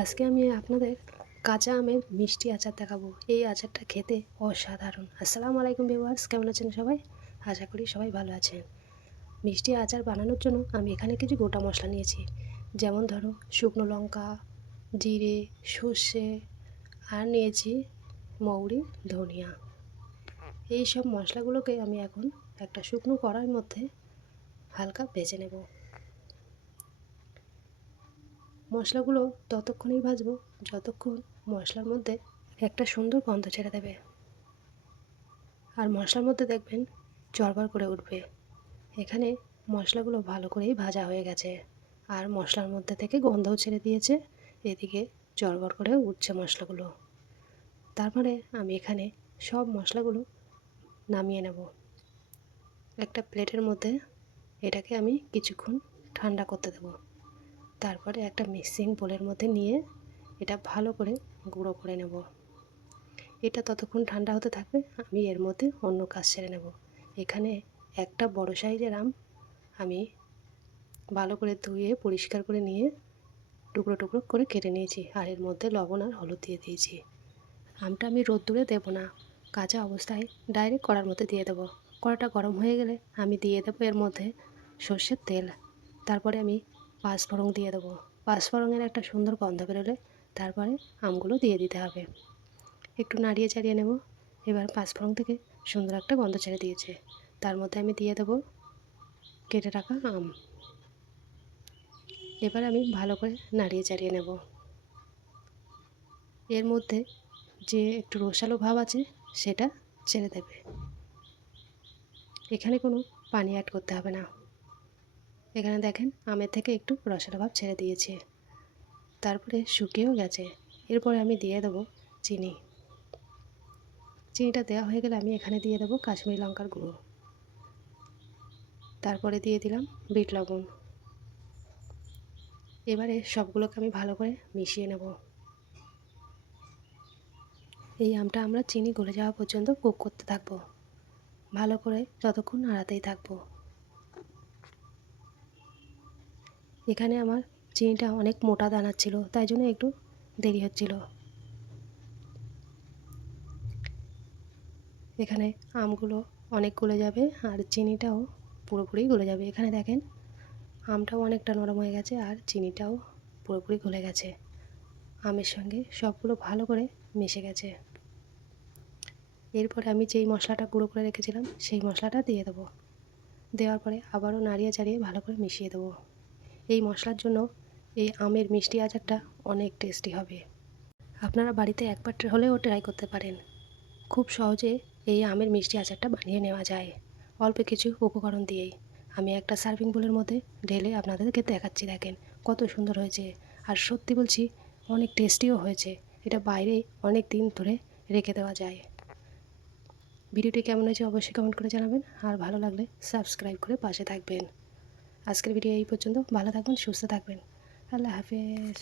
আজকে আমি আপনাদের কাঁচা আমের মিষ্টি আচার দেখাবো। এই আচারটা খেতে অসাধারণ। আসসালামু আলাইকুম ভিউয়ার্স, কেমন আছেন সবাই? আশা করি সবাই ভালো আছেন। মিষ্টি আচার বানানোর জন্য আমি এখানে কিছু গোটা মশলা নিয়েছি, যেমন ধরো শুকনো লঙ্কা, জিরে, সর্ষে, আর নিয়েছি মৌরি, ধনিয়া। এই সব মশলাগুলোকে আমি এখন একটা শুকনো কড়াইয়ের মধ্যে হালকা ভেজে নেব। মশলাগুলো ততক্ষণই ভাজবো যতক্ষণ মশলার মধ্যে একটা সুন্দর গন্ধ ছেড়ে দেবে, আর মশলার মধ্যে দেখবেন চড়বড় করে উঠবে। এখানে মশলাগুলো ভালো করেই ভাজা হয়ে গেছে, আর মশলার মধ্যে থেকে গন্ধও ছেড়ে দিয়েছে। এদিকে চড়বড় করে উঠছে মশলাগুলো। তারপরে আমি এখানে সব মশলাগুলো নামিয়ে নেব একটা প্লেটের মধ্যে। এটাকে আমি কিছুক্ষণ ঠান্ডা করতে দেব। তারপরে একটা মিক্সিং বোলের মধ্যে নিয়ে এটা ভালো করে গুঁড়ো করে নেব। এটা ততক্ষণ ঠান্ডা হতে থাকবে, আমি এর মধ্যে অন্য কাজ সেরে নেব। এখানে একটা বড় সাইজের আম আমি ভালো করে ধুয়ে পরিষ্কার করে নিয়ে টুকরো টুকরো করে কেটে নিয়েছি, আর এর মধ্যে লবণ আর হলুদ দিয়ে দিয়েছি। আমটা আমি রোদ্দুরে দেবো না, কাঁচা অবস্থায় ডাইরেক্ট কড়ার মধ্যে দিয়ে দেবো। কড়াটা গরম হয়ে গেলে আমি দিয়ে দেবো এর মধ্যে সর্ষের তেল। তারপরে আমি পাঁচফোড়ন দিয়ে দেবো। পাঁচফোড়নের একটা সুন্দর গন্ধ বেরোলে তারপরে আমগুলো দিয়ে দিতে হবে। একটু নাড়িয়ে চাড়িয়ে নেব। এবার পাঁচফোড়ন থেকে সুন্দর একটা গন্ধ ছেড়ে দিয়েছে, তার মধ্যে আমি দিয়ে দেবো কেটে রাখা আম। এবার আমি ভালো করে নাড়িয়ে চাড়িয়ে নেব। এর মধ্যে যে একটু রসালো ভাব আছে সেটা ছেড়ে দেবে। এখানে কোনো পানি অ্যাড করতে হবে না। এখানে দেখেন আমের থেকে একটু রসালো ভাব ছেড়ে দিয়েছে, তারপরে শুকিয়েও গেছে। এরপরে আমি দিয়ে দেবো চিনি। চিনিটা দেওয়া হয়ে গেলে আমি এখানে দিয়ে দেবো কাশ্মীরি লঙ্কার গুঁড়ো। তারপরে দিয়ে দিলাম বিট লবণ। এবারে সবগুলোকে আমি ভালো করে মিশিয়ে নেব। এই আমটা আমরা চিনি গলে যাওয়া পর্যন্ত কুক করতে থাকবো, ভালো করে যতক্ষণ নাড়াতেই থাকবো। এখানে আমার চিনিটা অনেক মোটা দানার ছিল, তাই জন্য একটু দেরি হচ্ছিল। এখানে আমগুলো অনেক গলে যাবে আর চিনিটাও পুরোপুরি গলে যাবে। এখানে দেখেন আমটাও অনেকটা নরম হয়ে গেছে আর চিনিটাও পুরোপুরি গলে গেছে। আমের সঙ্গে সবগুলো ভালো করে মিশে গেছে। এরপরে আমি যেই মশলাটা গুঁড়ো করে রেখেছিলাম সেই মশলাটা দিয়ে দেবো। দেওয়ার পরে আবারও নাড়িয়ে চাড়িয়ে ভালো করে মিশিয়ে দেবো। এই মশলার জন্য এই আমের মিষ্টি আচারটা অনেক টেস্টি হবে। আপনারা বাড়িতে একবার হলেও ট্রাই করতে পারেন। খুব সহজে এই আমের মিষ্টি আচারটা বানিয়ে নেওয়া যায় অল্প কিছু উপকরণ দিয়েই। আমি একটা সার্ভিং বোলের মধ্যে ঢেলে আপনাদেরকে দেখাচ্ছি, দেখেন কত সুন্দর হয়েছে। আর সত্যি বলছি অনেক টেস্টিও হয়েছে। এটা বাইরে অনেক দিন ধরে রেখে দেওয়া যায়। ভিডিওটি কেমন হয়েছে অবশ্যই কমেন্ট করে জানাবেন, আর ভালো লাগলে সাবস্ক্রাইব করে পাশে থাকবেন। আজকের ভিডিও এই পর্যন্ত। ভালো থাকবেন, সুস্থ থাকবেন। আল্লাহ হাফেজ।